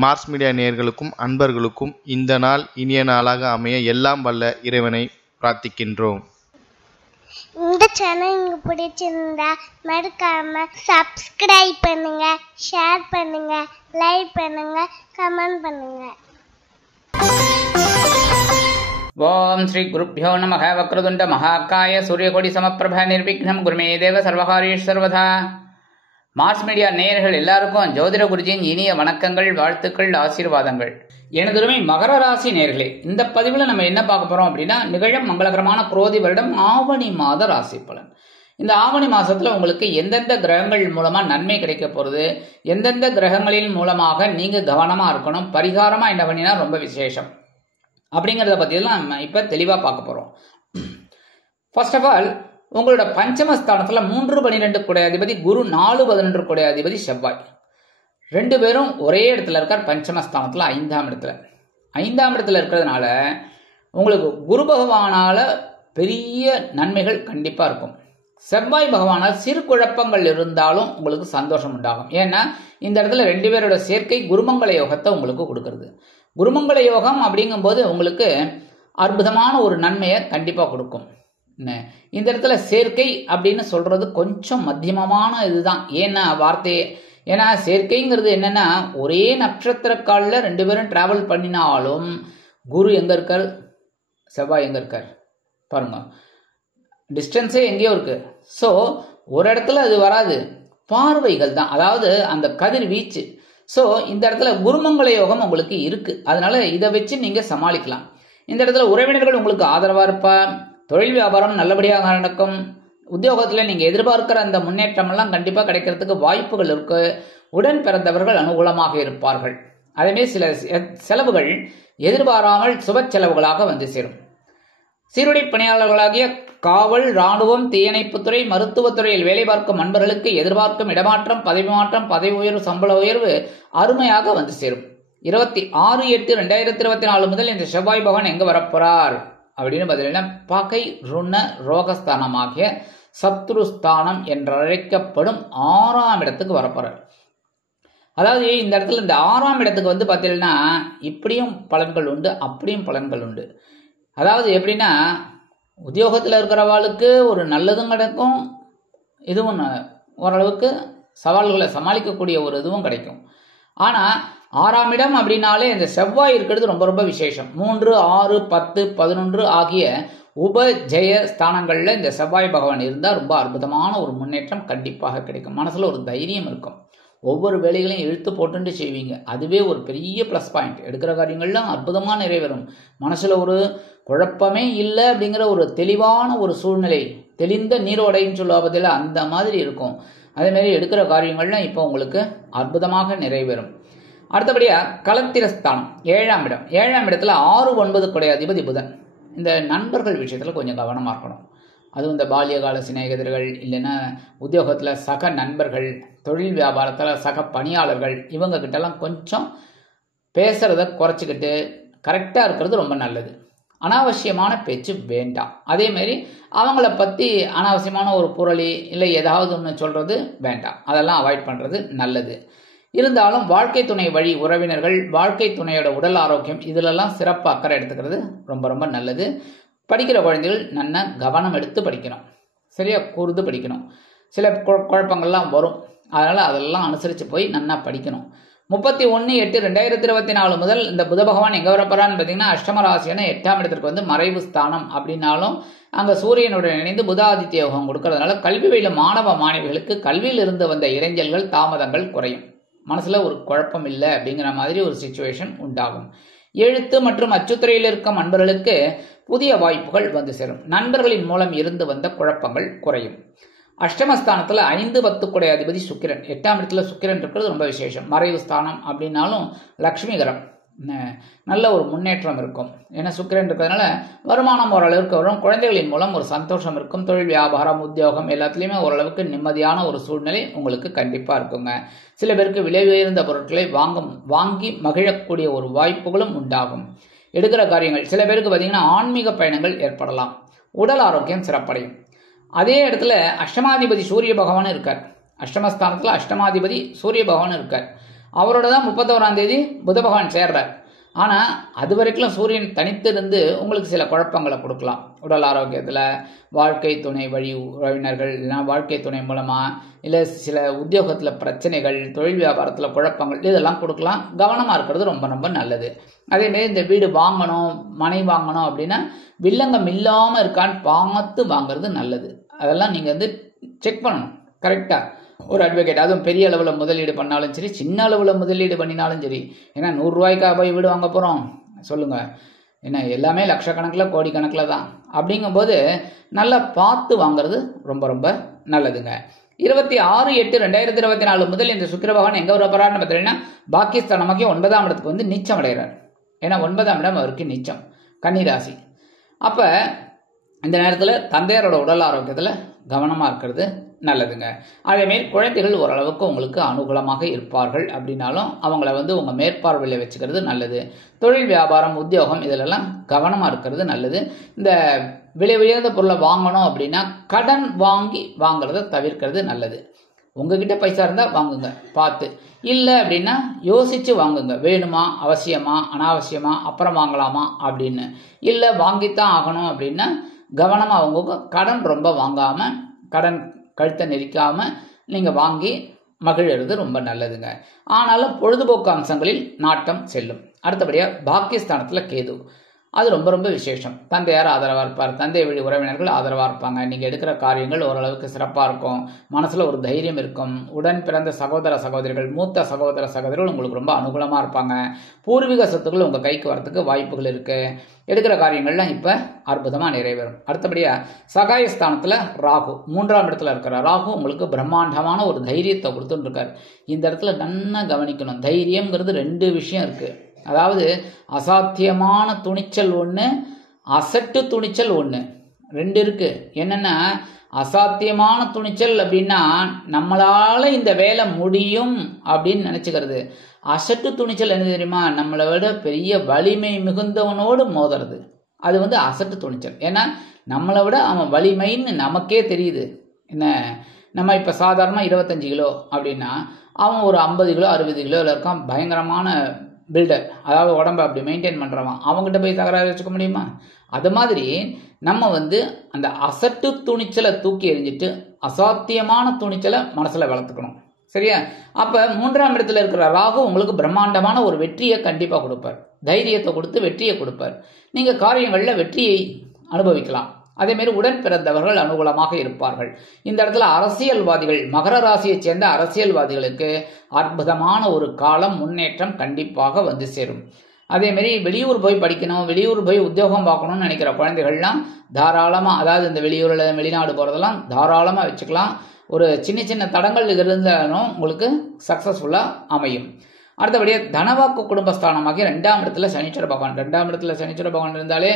Mars media நேயர்களுக்கும் அன்பர்களுக்கும் இந்த நாள் இனிய நாளாக அமைய எல்லாம் வல்ல இறைவனை பிரார்த்திக்கின்றோம். இந்த சேனல் உங்களுக்கு பிடிச்சிருந்தா மறக்காம சப்ஸ்கிரைப் பண்ணுங்க, ஷேர் பண்ணுங்க, லைக் பண்ணுங்க, கமெண்ட் பண்ணுங்க. ஓம் ஸ்ரீ குருப்யோ நமः. வக்ரதுண்ட மகாகாய சூரியகோடி சமப்பிரப நிர்விக்னம் குருமே தேவ சர்வகாரியேஷு சர்வதா. மார்ஸ் மீடியா நேயர்கள் எல்லாருக்கும் ஜோதிட குருஜியின் இனிய வணக்கங்கள், வாழ்த்துக்கள், ஆசீர்வாதங்கள். எனதுமே மகர ராசி நேயர்களே, இந்த பதிவில் நம்ம என்ன பார்க்க போறோம் அப்படின்னா, நிகழும் மங்களகரமான குரோதி வருடம் ஆவணி மாத ராசி பலன். இந்த ஆவணி மாசத்துல உங்களுக்கு எந்தெந்த கிரகங்கள் மூலமா நன்மை கிடைக்க போறது, எந்தெந்த கிரகங்களின் மூலமாக நீங்க கவனமா இருக்கணும், பரிகாரமா என்ன பண்ணினா ரொம்ப விசேஷம் அப்படிங்கிறத பற்றியெல்லாம் நம்ம இப்போ தெளிவாக பார்க்க போகிறோம். ஃபர்ஸ்ட் ஆஃப் ஆல், உங்களோட பஞ்சமஸ்தானத்தில் 3-12 குடையாதிபதி குரு, 4-11 குடையாதிபதி செவ்வாய், ரெண்டு பேரும் ஒரே இடத்துல இருக்கார். பஞ்சமஸ்தானத்தில் 5ஆம் இடத்துல. 5ஆம் இடத்துல இருக்கிறதுனால உங்களுக்கு குரு பகவானால பெரிய நன்மைகள் கண்டிப்பாக இருக்கும். செவ்வாய் பகவானால் சிறு குழப்பங்கள் இருந்தாலும் உங்களுக்கு சந்தோஷம் உண்டாகும். ஏன்னா இந்த இடத்துல ரெண்டு பேரோட சேர்க்கை குருமங்கள யோகத்தை உங்களுக்கு கொடுக்கறது. குருமங்கள யோகம் அப்படிங்கும்போது உங்களுக்கு அற்புதமான ஒரு நன்மையை கண்டிப்பாக கொடுக்கும். இந்த இடத்துல சேர்க்கை அப்படின்னு சொல்றது கொஞ்சம் மத்தியமமான இதுதான். ஏன்னா வார்த்தையே, ஏன்னா சேர்க்கைங்கிறது என்னன்னா, ஒரே நட்சத்திர காலில் ரெண்டு பேரும் டிராவல் பண்ணினாலும் குரு எங்க இருக்கார், செவ்வாய் எங்க இருக்கார் பாருங்க, டிஸ்டன்ஸே எங்கேயோ இருக்கு. ஸோ ஒரு இடத்துல அது வராது, பார்வைகள் தான், அதாவது அந்த கதிர் வீச்சு. ஸோ இந்த இடத்துல குருமங்கள யோகம் உங்களுக்கு இருக்கு. அதனால இதை வச்சு நீங்க சமாளிக்கலாம். இந்த இடத்துல உறவினர்கள் உங்களுக்கு ஆதரவா இருப்பா, தொழில் வியாபாரம் நல்லபடியாக நடக்கும், உத்தியோகத்தில் நீங்க எதிர்பார்க்கிற அந்த முன்னேற்றம் எல்லாம் கண்டிப்பா கிடைக்கிறதுக்கு வாய்ப்புகள் இருக்கு. உடன் பிறந்தவர்கள் அனுகூலமாக இருப்பார்கள். அதே சில செலவுகள் எதிர்பாராமல் சுப செலவுகளாக வந்து சேரும். சீருடை பணியாளர்களாகிய காவல், ராணுவம், தீயணைப்புத்துறை, மருத்துவத்துறையில் வேலை பார்க்கும் நண்பர்களுக்கு எதிர்பார்க்கும் இடமாற்றம், பதவி மாற்றம், பதவி உயர்வு, சம்பள உயர்வு அருமையாக வந்து சேரும். 26/8/2024 முதல் இந்த செவ்வாய் பகவான் எங்க வரப்போறார் அப்படின்னு பார்த்தீங்கன்னா, பகை ருண ரோகஸ்தானமாகிய சத்ருஸ்தானம் என்றழைக்கப்படும் 6ஆம் இடத்துக்கு வரப்போறார். அதாவது இந்த இடத்துல இந்த 6ஆம் இடத்துக்கு வந்து பார்த்தீங்கன்னா இப்படியும் பலன்கள் உண்டு, அப்படியும் பலன்கள் உண்டு. அதாவது எப்படின்னா, உத்தியோகத்தில் இருக்கிறவாளுக்கு ஒரு நல்லதும் கிடைக்கும், இதுவும் ஓரளவுக்கு சவால்களை சமாளிக்கக்கூடிய ஒரு இதுவும் கிடைக்கும். ஆனால் 6ஆம் இடம் அப்படின்னாலே இந்த செவ்வாய் இருக்கிறது ரொம்ப ரொம்ப விசேஷம். 3, 6, 10, 11 ஆகிய உபஜய ஸ்தானங்களில் இந்த செவ்வாய் பகவான் இருந்தால் ரொம்ப அற்புதமான ஒரு முன்னேற்றம் கண்டிப்பாக கிடைக்கும். மனசில் ஒரு தைரியம் இருக்கும், ஒவ்வொரு வேலைகளையும் இழுத்து போட்டுட்டு செய்வீங்க. அதுவே ஒரு பெரிய ப்ளஸ் பாயிண்ட். எடுக்கிற காரியங்கள்லாம் அற்புதமாக நிறைவேறும். மனசில் ஒரு குழப்பமே இல்லை அப்படிங்கிற ஒரு தெளிவான ஒரு சூழ்நிலை, தெளிந்த நீரோடைன்னு சொல்லுவதில் அந்த மாதிரி இருக்கும். அதேமாரி எடுக்கிற காரியங்கள்லாம் இப்போ உங்களுக்கு அற்புதமாக நிறைவேறும். அடுத்தபடியாக களத்திரஸ்தானம் 7ஆம் இடம். 7ஆம் இடத்துல 6-9 குடையாதிபதி புதன். இந்த நண்பர்கள் விஷயத்தில் கொஞ்சம் கவனமாக இருக்கணும். அதுவும் இந்த பால்யகால சிநேகிதர்கள், இல்லைன்னா உத்தியோகத்தில் சக நண்பர்கள், தொழில் வியாபாரத்தில் சக பணியாளர்கள், இவங்க கிட்டலாம் கொஞ்சம் பேசுறத குறைச்சிக்கிட்டு கரெக்டாக இருக்கிறது ரொம்ப நல்லது. அனாவசியமான பேச்சு வேண்டாம். அதேமாரி அவங்கள பற்றி அனாவசியமான ஒரு புரளி இல்லை ஏதாவது ஒன்று சொல்கிறது வேண்டாம். அதெல்லாம் அவாய்ட் பண்ணுறது நல்லது. இருந்தாலும் வாழ்க்கை துணை வழி உறவினர்கள், வாழ்க்கை துணையோட உடல் ஆரோக்கியம், இதிலெல்லாம் சிறப்பு அக்கறை எடுத்துக்கிறது ரொம்ப ரொம்ப நல்லது. படிக்கிற குழந்தைகள் நல்ல கவனம் எடுத்து படிக்கணும், சரியா கூர்ந்து படிக்கணும். சில குழப்பங்கள்லாம் வரும், அதனால் அதெல்லாம் அனுசரித்து போய் நல்லா படிக்கணும். 31/8/2024 முதல் இந்த புத பகவான் எங்கே வரப்போறான்னு பார்த்தீங்கன்னா, அஷ்டம ராசியான 8ஆம் இடத்திற்கு வந்து மறைவு ஸ்தானம் அப்படின்னாலும் அங்கே சூரியனுடன் இணைந்து புதாதித்ய யோகம் கொடுக்கறதுனால கல்வி பயிலும் மாணவ மாணவிகளுக்கு கல்வியில் இருந்து வந்த இடைஞ்சல்கள், தாமதங்கள் குறையும். மனசில் ஒரு குழப்பம் இல்லை அப்படிங்கிற மாதிரி ஒரு சிச்சுவேஷன் உண்டாகும். எழுத்து மற்றும் அச்சுத்துறையில் இருக்கும் நண்பர்களுக்கு புதிய வாய்ப்புகள் வந்து சேரும். நண்பர்களின் மூலம் இருந்து வந்த குழப்பங்கள் குறையும். அஷ்டமஸ்தானத்தில் 5-10 குடையாதிபதி சுக்கிரன். 8ஆம் இடத்துல சுக்கிரன் இருக்கிறது ரொம்ப விசேஷம். மறைவு ஸ்தானம் அப்படின்னாலும் லக்ஷ்மிகரம், நல்ல ஒரு முன்னேற்றம் இருக்கும். ஏன்னா சுக்கிரன் இருக்கிறதுனால வருமானம் ஓரளவுக்கு வரும். குழந்தைகளின் மூலம் ஒரு சந்தோஷம் இருக்கும். தொழில் வியாபாரம் உத்தியோகம் எல்லாத்துலேயுமே ஓரளவுக்கு நிம்மதியான ஒரு சூழ்நிலை உங்களுக்கு கண்டிப்பாக இருக்குங்க. சில பேருக்கு விலை உயர்ந்த பொருட்களை வாங்கி மகிழக்கூடிய ஒரு வாய்ப்புகளும் உண்டாகும். எடுக்கிற காரியங்கள் சில பேருக்கு பார்த்தீங்கன்னா ஆன்மீக பயணங்கள் ஏற்படலாம். உடல் ஆரோக்கியம் சிறப்படையும். அதே இடத்துல அஷ்டமாதிபதி சூரிய பகவான் இருக்கார். அஷ்டமஸ்தானத்தில் அஷ்டமாதிபதி சூரிய பகவான் இருக்கார். அவரோட தான் 31ஆம் தேதி புத பகவான் சேர்றார். ஆனால் அது வரைக்கும் சூரியன் தனித்திருந்து உங்களுக்கு சில குழப்பங்களை கொடுக்கலாம். உடல் ஆரோக்கியத்தில், வாழ்க்கை துணை வழி உறவினர்கள், இல்லைனா வாழ்க்கை துணை மூலமாக, இல்லை சில உத்தியோகத்தில் பிரச்சனைகள், தொழில் வியாபாரத்தில் குழப்பங்கள், இதெல்லாம் கொடுக்கலாம். கவனமாக இருக்கிறது ரொம்ப ரொம்ப நல்லது. அதேமாரி இந்த வீடு வாங்கணும், மனை வாங்கணும் அப்படின்னா வில்லங்கம் இல்லாமல் இருக்கான்னு பார்த்து வாங்குறது நல்லது. அதெல்லாம் நீங்கள் வந்து செக் பண்ணணும் கரெக்டாக. ஒரு அட்வொகேட், அதுவும் பெரிய அளவில் முதலீடு பண்ணாலும் சரி, சின்ன அளவில் முதலீடு பண்ணினாலும் சரி. ஏன்னா 100 ரூபாய்க்காக போய் வீடு வாங்க போகிறோம் சொல்லுங்கள்? ஏன்னா எல்லாமே லட்சக்கணக்கில் கோடிக்கணக்கில் தான். அப்படிங்கும்போது நல்லா பார்த்து வாங்குறது ரொம்ப ரொம்ப நல்லதுங்க. 26/8/2024 முதல் இந்த சுக்கிர பகவான் எங்கே வர போகிறான்னு பார்த்தீங்கன்னா பாகிஸ்தானமாக்கி 9ஆம் இடத்துக்கு வந்து நீச்சம் அடைகிறார். ஏன்னா 9ஆம் இடம் அவருக்கு நீச்சம், கன்னிராசி. அப்போ இந்த நேரத்தில் தந்தையாரோட உடல் ஆரோக்கியத்தில் கவனமாக இருக்கிறது நல்லதுங்க. அதேமாரி குழந்தைகள் ஓரளவுக்கு உங்களுக்கு அனுகூலமாக இருப்பார்கள். அப்படின்னாலும் அவங்கள வந்து உங்கள் மேற்பார்வையில் வச்சுக்கிறது நல்லது. தொழில் வியாபாரம் உத்தியோகம் இதிலெல்லாம் கவனமாக இருக்கிறது நல்லது. இந்த விலை உயர்ந்த பொருளை வாங்கணும் அப்படின்னா கடன் வாங்கி வாங்குறத தவிர்க்கிறது நல்லது. உங்ககிட்ட பைசா இருந்தால் வாங்குங்க பார்த்து, இல்லை அப்படின்னா யோசித்து வாங்குங்க. வேணுமா, அவசியமா, அனாவசியமா, அப்புறம் வாங்கலாமா அப்படின்னு. இல்லை வாங்கித்தான் ஆகணும் அப்படின்னா கவனமாக அவங்க கடன் ரொம்ப வாங்காமல், கடன் கழுத்தை நெரிக்காமல் நீங்கள் வாங்கி மகிழறது ரொம்ப நல்லதுங்க. ஆனாலும் பொழுதுபோக்கு அம்சங்களில் நாட்டம் செல்லும். அடுத்தபடியாக பாகிஸ்தானத்தில் கேது, அது ரொம்ப ரொம்ப விசேஷம். தந்தையார் ஆதரவாக இருப்பார், தந்தை வழி உறவினர்கள் ஆதரவாக இருப்பாங்க. நீங்கள் எடுக்கிற காரியங்கள் ஓரளவுக்கு சிறப்பாக இருக்கும், மனசில் ஒரு தைரியம் இருக்கும். உடன் பிறந்த சகோதர சகோதரிகள், மூத்த சகோதர சகோதரிகள் உங்களுக்கு ரொம்ப அனுகூலமாக இருப்பாங்க. பூர்வீக சொத்துக்கள் உங்கள் கைக்கு வரத்துக்கு வாய்ப்புகள் இருக்குது. எடுக்கிற காரியங்கள்லாம் இப்போ அற்புதமாக நிறைவேறும். அடுத்தபடியாக சகாயஸ்தானத்தில் ராகு, 3ஆம் இடத்துல இருக்கிற ராகு உங்களுக்கு பிரம்மாண்டமான ஒரு தைரியத்தை கொடுத்துட்டு இருக்கார். இந்த இடத்துல நல்லா கவனிக்கணும். தைரியம்ங்கிறது 2 விஷயம் இருக்குது. அதாவது அசாத்தியமான துணிச்சல் ஒன்று, அசட்டு துணிச்சல் ஒன்று, 2 இருக்கு. என்னன்னா அசாத்தியமான துணிச்சல் அப்படின்னா நம்மளால இந்த வேலை முடியும் அப்படின்னு நினைச்சுக்கிறது. அசட்டு துணிச்சல் என்ன தெரியுமா? நம்மளை விட பெரிய வலிமை மிகுந்தவனோடு மோதுறது. அது வந்து அசட்டு துணிச்சல். ஏன்னா நம்மளை விட அவன் வலிமைன்னு நமக்கே தெரியுது. என்ன, நம்ம இப்போ சாதாரணமாக 25 கிலோ அப்படின்னா அவன் ஒரு 50 கிலோ 60 கிலோவில் இருக்கான், பயங்கரமான பில்டர், அதாவது உடம்பை அப்படி மெயின்டைன் பண்ணுறவன். அவங்ககிட்ட போய் தகராறு வச்சுக்க முடியுமா? அது மாதிரி நம்ம வந்து அந்த அசட்டு துணிச்சலை தூக்கி எறிஞ்சிட்டு அசாத்தியமான துணிச்சலை மனசில் வளர்த்துக்கணும். சரியா? அப்போ 3ஆம் இடத்துல இருக்கிற ராகு உங்களுக்கு பிரம்மாண்டமான ஒரு வெற்றியை கண்டிப்பாக கொடுப்பார். தைரியத்தை கொடுத்து வெற்றியை கொடுப்பார். நீங்கள் காரியங்களில் வெற்றியை அனுபவிக்கலாம். அதேமாரி உடன் பிறந்தவர்கள் அனுகூலமாக இருப்பார்கள். இந்த இடத்துல அரசியல்வாதிகள், மகர ராசியைச் சேர்ந்த அரசியல்வாதிகளுக்கு அற்புதமான ஒரு காலம், முன்னேற்றம் கண்டிப்பாக வந்து சேரும். அதேமாரி வெளியூர் போய் படிக்கணும், வெளியூர் போய் உத்தியோகம் பார்க்கணும்னு நினைக்கிற குழந்தைகள்லாம் தாராளமாக, அதாவது இந்த வெளியூரில் வெளிநாடு போகிறதெல்லாம் தாராளமாக வச்சுக்கலாம். ஒரு சின்ன சின்ன தடங்கள் இருந்தாலும் உங்களுக்கு சக்ஸஸ்ஃபுல்லாக அமையும். அடுத்தபடியாக தனவாக்கு குடும்பஸ்தானமாகி 2ஆம் இடத்துல சனீஸ்வர பகவான். 2ஆம் இடத்துல சனீஸ்வர பகவான் இருந்தாலே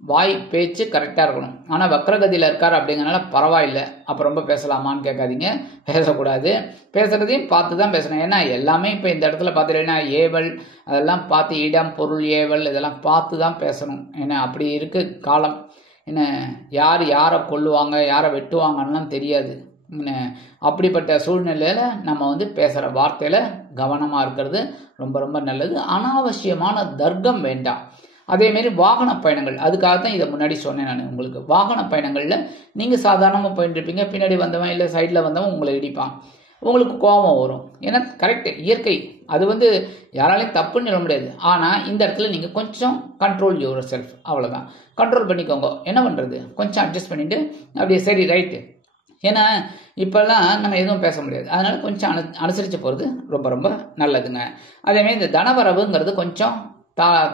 வாய் பேச்சு கரெக்டாக இருக்கணும். ஆனால் வக்ரகதியில் இருக்கார் அப்படிங்கிறனால பரவாயில்லை, அப்போ ரொம்ப பேசலாமான்னு கேட்காதீங்க. பேசக்கூடாது. பேசுகிறதையும் பார்த்து தான் பேசணும். ஏன்னா எல்லாமே இப்போ இந்த இடத்துல பார்த்துட்டீங்கன்னா ஏவல், அதெல்லாம் பார்த்து, இடம் பொருள் ஏவல் இதெல்லாம் பார்த்து தான் பேசணும். ஏன்னா அப்படி இருக்கு காலம். என்ன, யார் யாரை கொல்லுவாங்க, யாரை வெட்டுவாங்கன்னெலாம் தெரியாது. அப்படிப்பட்ட சூழ்நிலையில் நம்ம வந்து பேசுகிற வார்த்தையில் கவனமாக இருக்கிறது ரொம்ப ரொம்ப நல்லது. அனாவசியமான தர்க்கம் வேண்டாம். அதேமாரி வாகன பயணங்கள், அதுக்காக தான் இதை முன்னாடி சொன்னேன் நான் உங்களுக்கு. வாகன பயணங்களில் நீங்கள் சாதாரணமாக போயிட்டு இருப்பீங்க, பின்னாடி வந்தவன் இல்லை சைடில் வந்தவன் உங்களை இடிப்பான், உங்களுக்கு கோபம் வரும். ஏன்னா கரெக்டு, இயற்கை, அது வந்து யாராலையும் தப்புன்னு சொல்ல முடியாது. ஆனால் இந்த இடத்துல நீங்கள் கொஞ்சம் கண்ட்ரோல் யுவர் செல்ஃப், அவ்வளோதான். கண்ட்ரோல் பண்ணிக்கோங்க. என்ன பண்ணுறது, கொஞ்சம் அட்ஜஸ்ட் பண்ணிவிட்டு அப்படியே சரி ரைட்டு. ஏன்னா இப்போல்லாம் நம்ம எதுவும் பேச முடியாது, அதனால் கொஞ்சம் அனுசரித்து போகிறது ரொம்ப ரொம்ப நல்லதுங்க. அதேமாதிரி இந்த தனவரவுங்கிறது கொஞ்சம்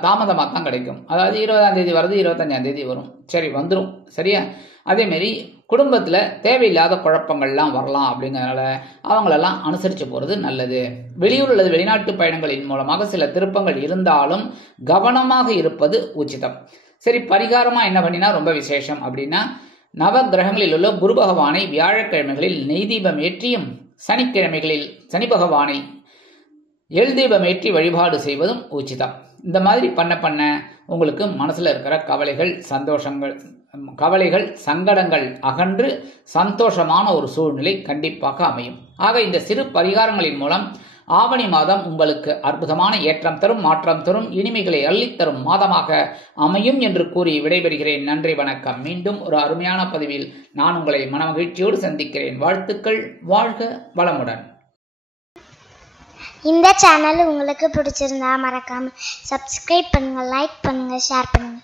தாமதமாக தான் கிடைக்கும். அதாவது 20ஆம் தேதி வருது, 25ஆம் தேதி வரும், சரி வந்துடும். சரியா? அதேமாரி குடும்பத்தில் தேவையில்லாத குழப்பங்கள்லாம் வரலாம். அப்படிங்கிறதுனால அவங்களெல்லாம் அனுசரித்து போகிறது நல்லது. வெளியூர் அல்லது வெளிநாட்டு பயணங்களின் மூலமாக சில திருப்பங்கள் இருந்தாலும் கவனமாக இருப்பது உச்சிதம். சரி, பரிகாரமாக என்ன பண்ணினா ரொம்ப விசேஷம் அப்படின்னா, நவ கிரகங்களில் உள்ள குரு பகவானை வியாழக்கிழமைகளில் நெய் தீபம் ஏற்றியும், சனிக்கிழமைகளில் சனி பகவானை எள் தீபம் ஏற்றி வழிபாடு செய்வதும் உச்சிதம். இந்த மாதிரி பண்ண உங்களுக்கு மனசில் இருக்கிற கவலைகள் சங்கடங்கள் அகன்று சந்தோஷமான ஒரு சூழ்நிலை கண்டிப்பாக அமையும். ஆக இந்த சிறு பரிகாரங்களின் மூலம் ஆவணி மாதம் உங்களுக்கு அற்புதமான ஏற்றம் தரும், மாற்றம் தரும், இனிமைகளை அள்ளித்தரும் மாதமாக அமையும் என்று கூறி விடைபெறுகிறேன். நன்றி, வணக்கம். மீண்டும் ஒரு அருமையான பதிவில் நான் உங்களை மனமகிழ்ச்சியோடு சந்திக்கிறேன். வாழ்த்துக்கள். வாழ்க வளமுடன். இந்த சேனல் உங்களுக்கு பிடிச்சிருந்தா மறக்காம சப்ஸ்கிரைப் பண்ணுங்க, லைக் பண்ணுங்க, ஷேர் பண்ணுங்க.